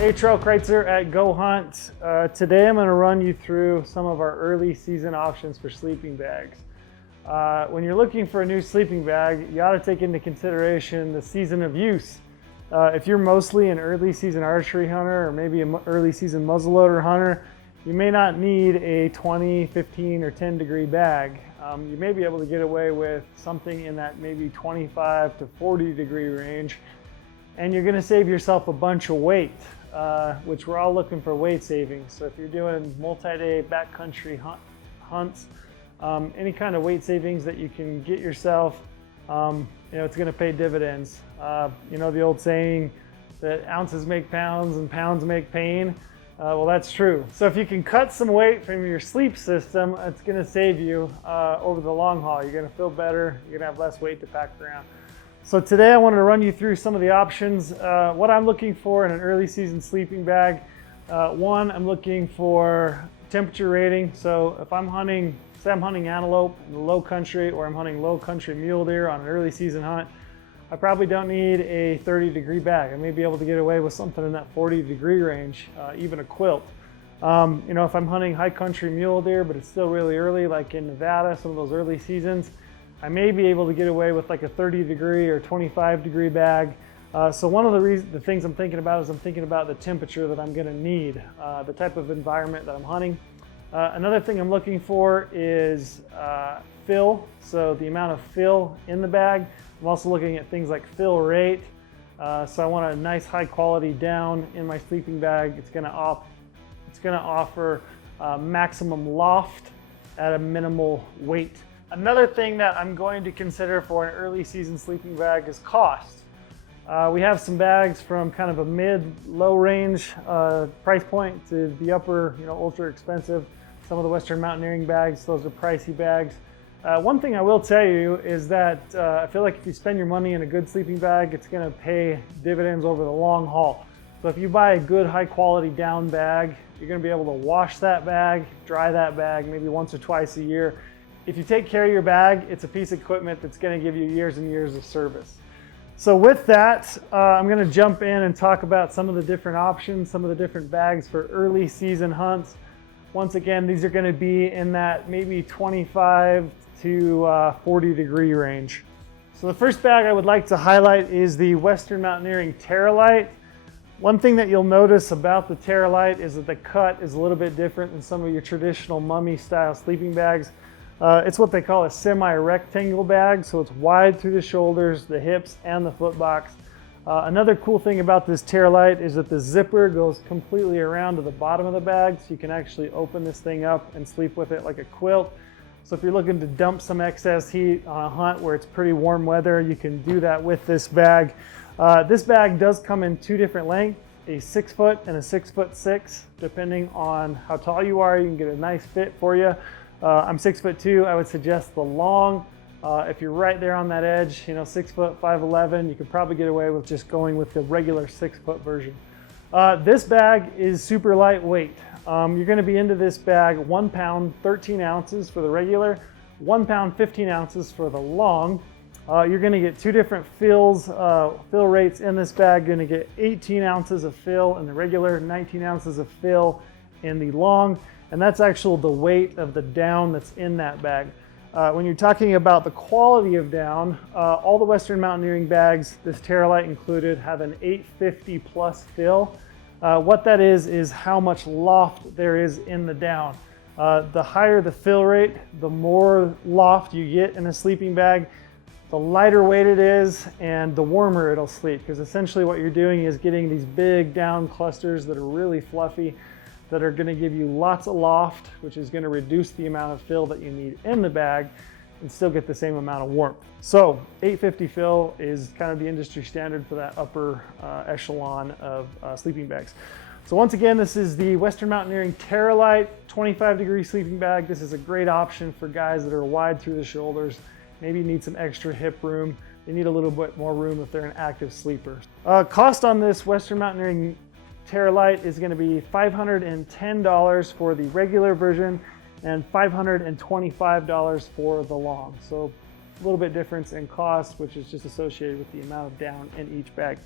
Hey, Trail Kreitzer at goHUNT. Today I'm going to run you through some of our early season options for sleeping bags. When you're looking for a new sleeping bag, you ought to take into consideration the season of use. If you're mostly an early season archery hunter or maybe an early season muzzleloader hunter, you may not need a 20, 15, or 10 degree bag. You may be able to get away with something in that maybe 25 to 40 degree range, and you're going to save yourself a bunch of weight. Which we're all looking for weight savings. So if you're doing multi-day backcountry hunts, any kind of weight savings that you can get yourself, it's going to pay dividends. The old saying that ounces make pounds and pounds make pain. Well, that's true. So if you can cut some weight from your sleep system, it's going to save you over the long haul. You're going to feel better. You're going to have less weight to pack around. So today I wanted to run you through some of the options. What I'm looking for in an early season sleeping bag. One, I'm looking for temperature rating. So if I'm hunting, say I'm hunting antelope in the low country, or I'm hunting low country mule deer on an early season hunt, I probably don't need a 30 degree bag. I may be able to get away with something in that 40 degree range, even a quilt. If I'm hunting high country mule deer, but it's still really early, like in Nevada, some of those early seasons, I may be able to get away with like a 30 degree or 25 degree bag. So one of the things I'm thinking about is I'm thinking about the temperature that I'm gonna need, the type of environment that I'm hunting. Another thing I'm looking for is fill, so the amount of fill in the bag. I'm also looking at things like fill rate. So I want a nice high quality down in my sleeping bag. It's gonna offer maximum loft at a minimal weight. Another thing that I'm going to consider for an early season sleeping bag is cost. We have some bags from kind of a mid-low range price point to the upper, ultra expensive. Some of the Western mountaineering bags, those are pricey bags. One thing I will tell you is that I feel like if you spend your money in a good sleeping bag, it's going to pay dividends over the long haul. So if you buy a good high quality down bag, you're going to be able to wash that bag, dry that bag maybe once or twice a year. If you take care of your bag, it's a piece of equipment that's going to give you years and years of service. So with that, I'm going to jump in and talk about some of the different options, some of the different bags for early season hunts. Once again, these are going to be in that maybe 25 to 40 degree range. So the first bag I would like to highlight is the Western Mountaineering Everlight. One thing that you'll notice about the Everlight is that the cut is a little bit different than some of your traditional mummy style sleeping bags. It's what they call a semi-rectangle bag, so it's wide through the shoulders, the hips, and the foot box. Another cool thing about this Everlight is that the zipper goes completely around to the bottom of the bag, so you can actually open this thing up and sleep with it like a quilt. So if you're looking to dump some excess heat on a hunt where it's pretty warm weather, you can do that with this bag. This bag does come in two different lengths, a 6 foot and a 6'6". Depending on how tall you are, you can get a nice fit for you. I'm 6'2". I would suggest the long. If you're right there on that edge, 6 foot, 5'11", you could probably get away with just going with the regular 6 foot version. This bag is super lightweight. You're going to be into this bag 1 pound, 13 ounces for the regular, 1 pound, 15 ounces for the long. You're going to get two different fill rates in this bag. You're going to get 18 ounces of fill in the regular, 19 ounces of fill in the long. And that's actually the weight of the down that's in that bag. When you're talking about the quality of down, all the Western mountaineering bags, this Everlight included, have an 850 plus fill. What that is how much loft there is in the down. The higher the fill rate, the more loft you get in a sleeping bag, the lighter weight it is, and the warmer it'll sleep. Because essentially what you're doing is getting these big down clusters that are really fluffy, that are going to give you lots of loft, which is going to reduce the amount of fill that you need in the bag and still get the same amount of warmth. So 850 fill is kind of the industry standard for that upper echelon of sleeping bags. So once again, this is the Western Mountaineering Everlight 25 degree sleeping bag. This is a great option for guys that are wide through the shoulders, maybe need some extra hip room. They need a little bit more room if they're an active sleeper. Cost on this Western Mountaineering Everlight is going to be $510 for the regular version and $525 for the long. So a little bit difference in cost, which is just associated with the amount of down in each bag.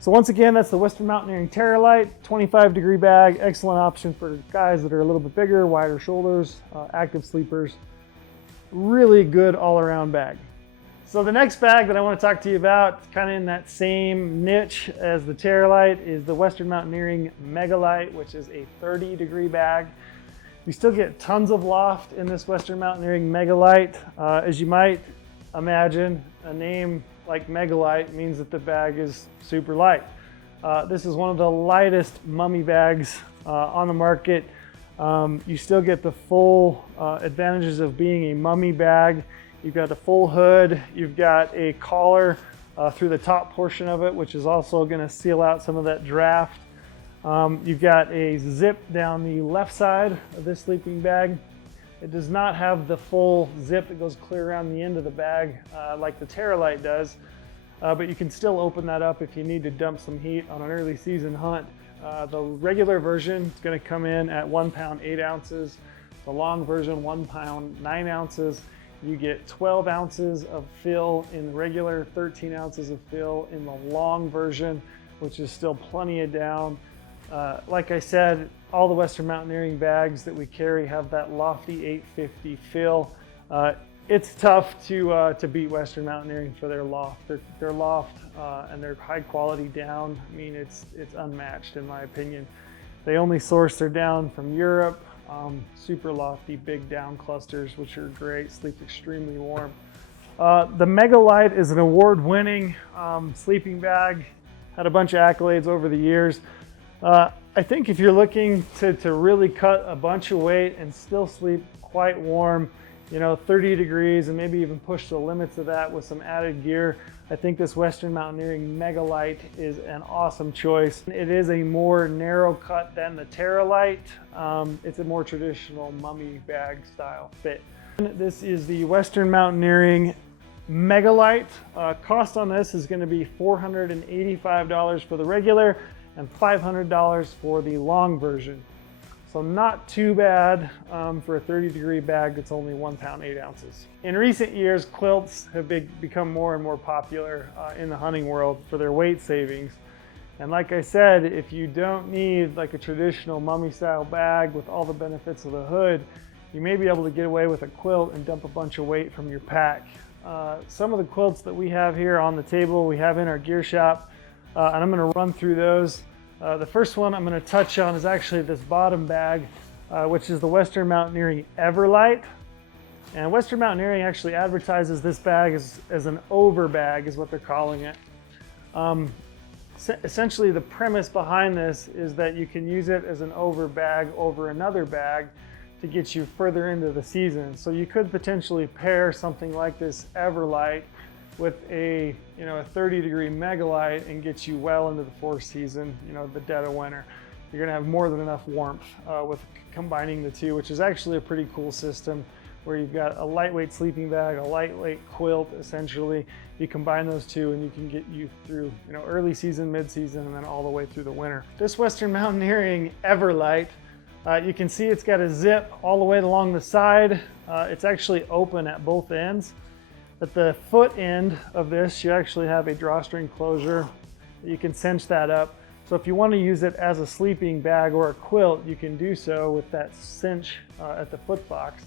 So once again, that's the Western Mountaineering Terralite 25-degree bag. Excellent option for guys that are a little bit bigger, wider shoulders, active sleepers. Really good all-around bag. So the next bag that I want to talk to you about, kind of in that same niche as the Terralite, is the Western Mountaineering Megalite, which is a 30-degree bag. You still get tons of loft in this Western Mountaineering Megalite. As you might imagine, a name like Megalite means that the bag is super light. This is one of the lightest mummy bags on the market. You still get the full advantages of being a mummy bag. You've got a full hood, you've got a collar through the top portion of it, which is also going to seal out some of that draft. You've got a zip down the left side of this sleeping bag. It does not have the full zip that goes clear around the end of the bag like the Terralite does, but you can still open that up if you need to dump some heat on an early season hunt. The regular version is going to come in at 1 pound 8 ounces. The long version, 1 pound 9 ounces. You get 12 ounces of fill in the regular, 13 ounces of fill in the long version, which is still plenty of down. Like I said, all the Western Mountaineering bags that we carry have that lofty 850 fill. It's tough to beat Western Mountaineering for their loft. Their loft and their high quality down, I mean, it's unmatched in my opinion. They only source their down from Europe. Super lofty, big down clusters, which are great, sleep extremely warm. The Megalite is an award-winning sleeping bag, had a bunch of accolades over the years. I think if you're looking to really cut a bunch of weight and still sleep quite warm, 30 degrees and maybe even push the limits of that with some added gear, I think this Western Mountaineering Megalite is an awesome choice. It is a more narrow cut than the Terralite. It's a more traditional mummy bag style fit. This is the Western Mountaineering Megalite. Cost on this is going to be $485 for the regular and $500 for the long version. So not too bad for a 30-degree bag that's only 1 pound 8 ounces. In recent years, quilts have become more and more popular in the hunting world for their weight savings. And like I said, if you don't need like a traditional mummy style bag with all the benefits of the hood, you may be able to get away with a quilt and dump a bunch of weight from your pack. Some of the quilts that we have here on the table, we have in our gear shop, and I'm going to run through those. The first one I'm going to touch on is actually this bottom bag, which is the Western Mountaineering Everlight. And Western Mountaineering actually advertises this bag as an overbag, is what they're calling it. Essentially, the premise behind this is that you can use it as an overbag over another bag to get you further into the season. So you could potentially pair something like this Everlight with a 30-degree Megalite and get you well into the fourth season, the dead of winter. You're gonna have more than enough warmth with combining the two, which is actually a pretty cool system where you've got a lightweight sleeping bag, a lightweight quilt, essentially. You combine those two and you can get you through early season, mid-season, and then all the way through the winter. This Western Mountaineering Everlight, you can see it's got a zip all the way along the side. It's actually open at both ends. At the foot end of this, you actually have a drawstring closure. You can cinch that up. So if you want to use it as a sleeping bag or a quilt, you can do so with that cinch at the foot box.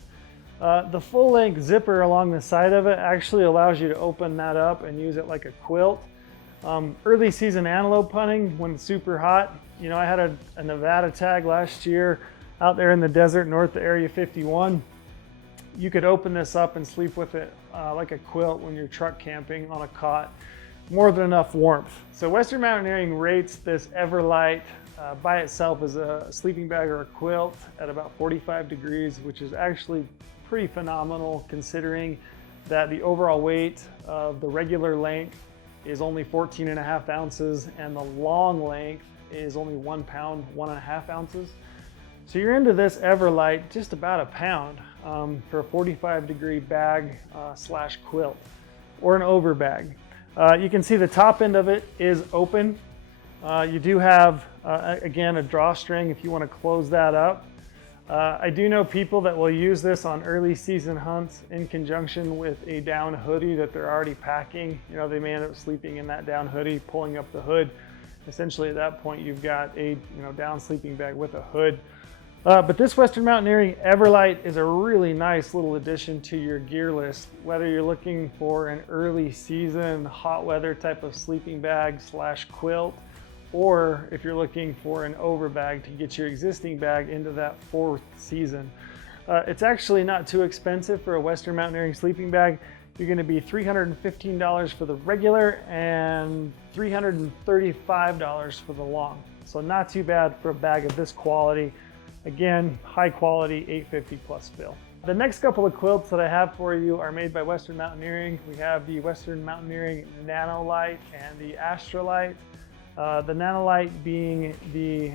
The full length zipper along the side of it actually allows you to open that up and use it like a quilt. Early season antelope hunting when it's super hot. I had a Nevada tag last year out there in the desert north of Area 51. You could open this up and sleep with it like a quilt when you're truck camping on a cot. More than enough warmth. So Western Mountaineering rates this Everlight by itself as a sleeping bag or a quilt at about 45 degrees, which is actually pretty phenomenal considering that the overall weight of the regular length is only 14.5 ounces and the long length is only 1 pound, 1.5 ounces. So you're into this Everlight just about a pound for a 45-degree bag slash quilt or an overbag. You can see the top end of it is open. You do have, again, a drawstring if you want to close that up. I do know people that will use this on early season hunts in conjunction with a down hoodie that they're already packing. They may end up sleeping in that down hoodie, pulling up the hood. essentially at that point you've got a down sleeping bag with a hood. But this Western Mountaineering Everlight is a really nice little addition to your gear list, whether you're looking for an early season hot weather type of sleeping bag / quilt, or if you're looking for an overbag to get your existing bag into that 4th season. It's actually not too expensive for a Western Mountaineering sleeping bag. You're going to be $315 for the regular and $335 for the long. So not too bad for a bag of this quality. Again, high quality, 850 plus fill. The next couple of quilts that I have for you are made by Western Mountaineering. We have the Western Mountaineering Nano Light and the Astro Light. The Nano Light being the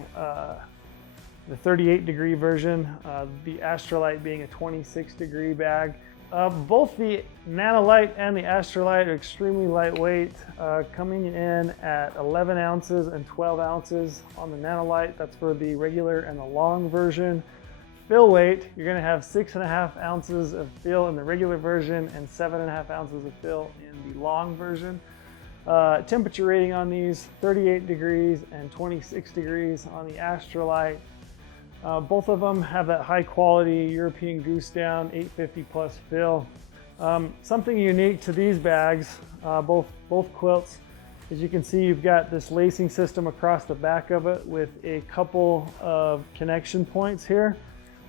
38 degree version, the Astro Light being a 26 degree bag. Both the Nano Light and the Astro Light are extremely lightweight, coming in at 11 ounces and 12 ounces on the Nano Light. That's for the regular and the long version. Fill weight, you're going to have 6.5 ounces of fill in the regular version and 7.5 ounces of fill in the long version. Temperature rating on these, 38 degrees and 26 degrees on the Astro Light. Both of them have that high quality European goose down 850 plus fill. Something unique to these bags, both quilts, as you can see, you've got this lacing system across the back of it with a couple of connection points here.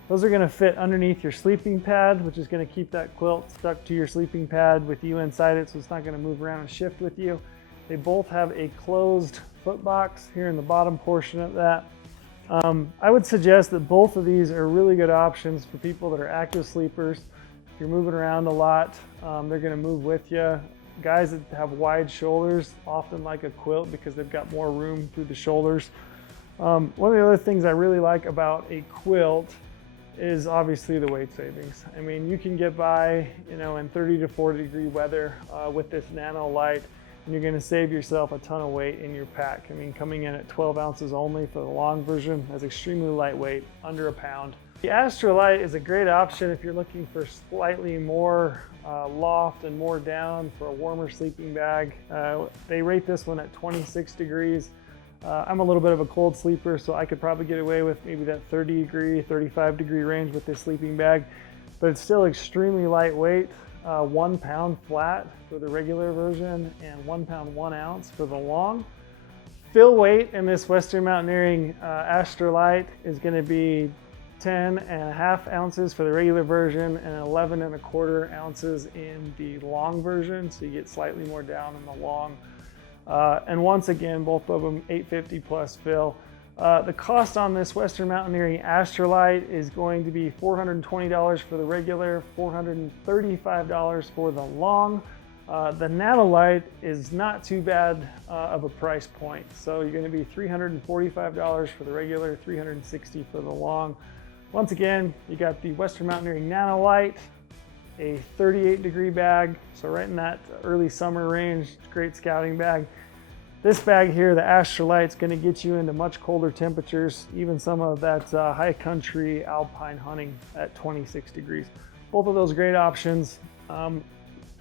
Those are going to fit underneath your sleeping pad, which is going to keep that quilt stuck to your sleeping pad with you inside it, so it's not going to move around and shift with you. They both have a closed foot box here in the bottom portion of that. I would suggest that both of these are really good options for people that are active sleepers. If you're moving around a lot, they're going to move with you. Guys that have wide shoulders often like a quilt because they've got more room through the shoulders. One of the other things I really like about a quilt is obviously the weight savings. I mean, you can get by, in 30 to 40 degree weather with this Nano Light, and you're going to save yourself a ton of weight in your pack. I mean, coming in at 12 ounces only for the long version, that's extremely lightweight, under a pound. The Astro Light is a great option if you're looking for slightly more loft and more down for a warmer sleeping bag. They rate this one at 26 degrees. I'm a little bit of a cold sleeper, so I could probably get away with maybe that 30 degree, 35 degree range with this sleeping bag, but it's still extremely lightweight. 1 pound flat for the regular version and 1 pound 1 ounce for the long. Fill weight in this Western Mountaineering Astro Light is going to be 10.5 ounces for the regular version and 11.25 ounces in the long version, so you get slightly more down in the long. And once again, both of them 850 plus fill. The cost on this Western Mountaineering Astro Light is going to be $420 for the regular, $435 for the long. The Nano Light is not too bad of a price point. So you're going to be $345 for the regular, $360 for the long. Once again, you got the Western Mountaineering Nano Light, a 38 degree bag, so right in that early summer range, great scouting bag. This bag here, the Astro Light, is going to get you into much colder temperatures, even some of that high country alpine hunting at 26 degrees. Both of those great options.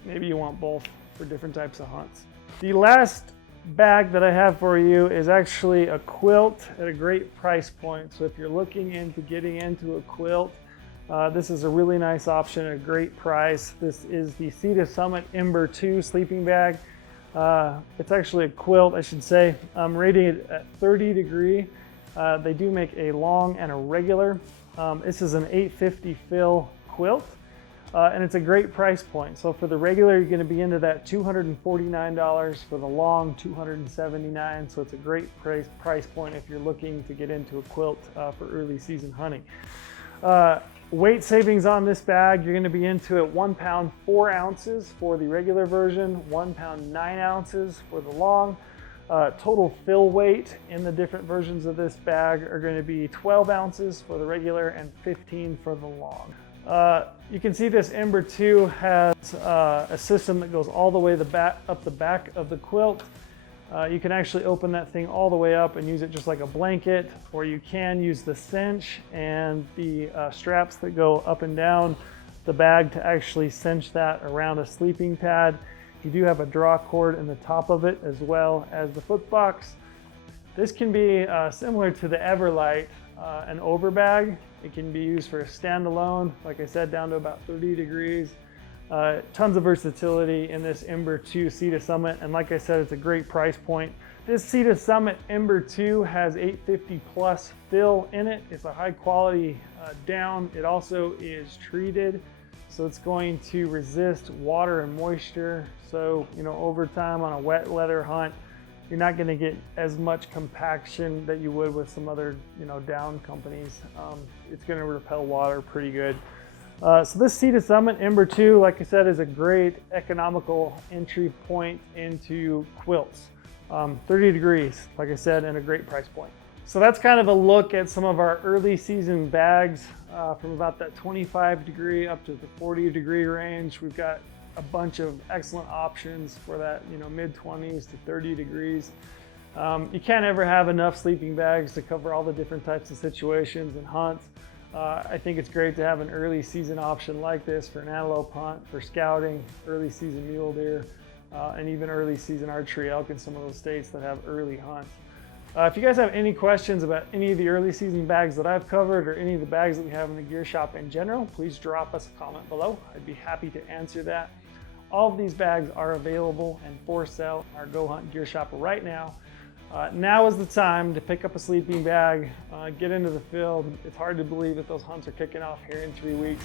Maybe you want both for different types of hunts. The last bag that I have for you is actually a quilt at a great price point. So if you're looking into getting into a quilt, this is a really nice option at a great price. This is the Sea to Summit Ember 2 sleeping bag. It's actually a quilt, I should say. I'm rating it at 30 degree. They do make a long and a regular. This is an 850 fill quilt, and it's a great price point. So for the regular, you're going to be into that $249. For the long, $279. So it's a great price point if you're looking to get into a quilt for early season hunting. Weight savings on this bag, you're going to be into it 1 pound 4 ounces for the regular version, 1 pound 9 ounces for the long. Total fill weight in the different versions of this bag are going to be 12 ounces for the regular and 15 for the long. You can see this Ember 2 has a system that goes all the way up the back of the quilt. You can actually open that thing all the way up and use it just like a blanket, or you can use the cinch and the straps that go up and down the bag to actually cinch that around a sleeping pad. You do have a draw cord in the top of it as well as the foot box. This can be similar to the Everlight, an overbag. It can be used for a standalone, like I said, down to about 30 degrees. Tons of versatility in this Ember 2 Sea to Summit, and like I said, it's a great price point. This Sea to Summit Ember 2 has 850 plus fill in it. It's a high quality down. It also is treated, so it's going to resist water and moisture. So, you know, over time on a wet leather hunt, you're not going to get as much compaction that you would with some other, you know, down companies. It's going to repel water pretty good. So this Sea to Summit Ember 2, like I said, is a great economical entry point into quilts. 30 degrees, like I said, and a great price point. So that's kind of a look at some of our early season bags from about that 25 degree up to the 40 degree range. We've got a bunch of excellent options for that, you know, mid 20s to 30 degrees. You can't ever have enough sleeping bags to cover all the different types of situations and hunts. I think it's great to have an early season option like this for an antelope hunt, for scouting, early season mule deer, and even early season archery elk in some of those states that have early hunts. If you guys have any questions about any of the early season bags that I've covered or any of the bags that we have in the gear shop in general, please drop us a comment below. I'd be happy to answer that. All of these bags are available and for sale in our goHUNT gear shop right now. Now is the time to pick up a sleeping bag, get into the field. It's hard to believe that those hunts are kicking off here in 3 weeks.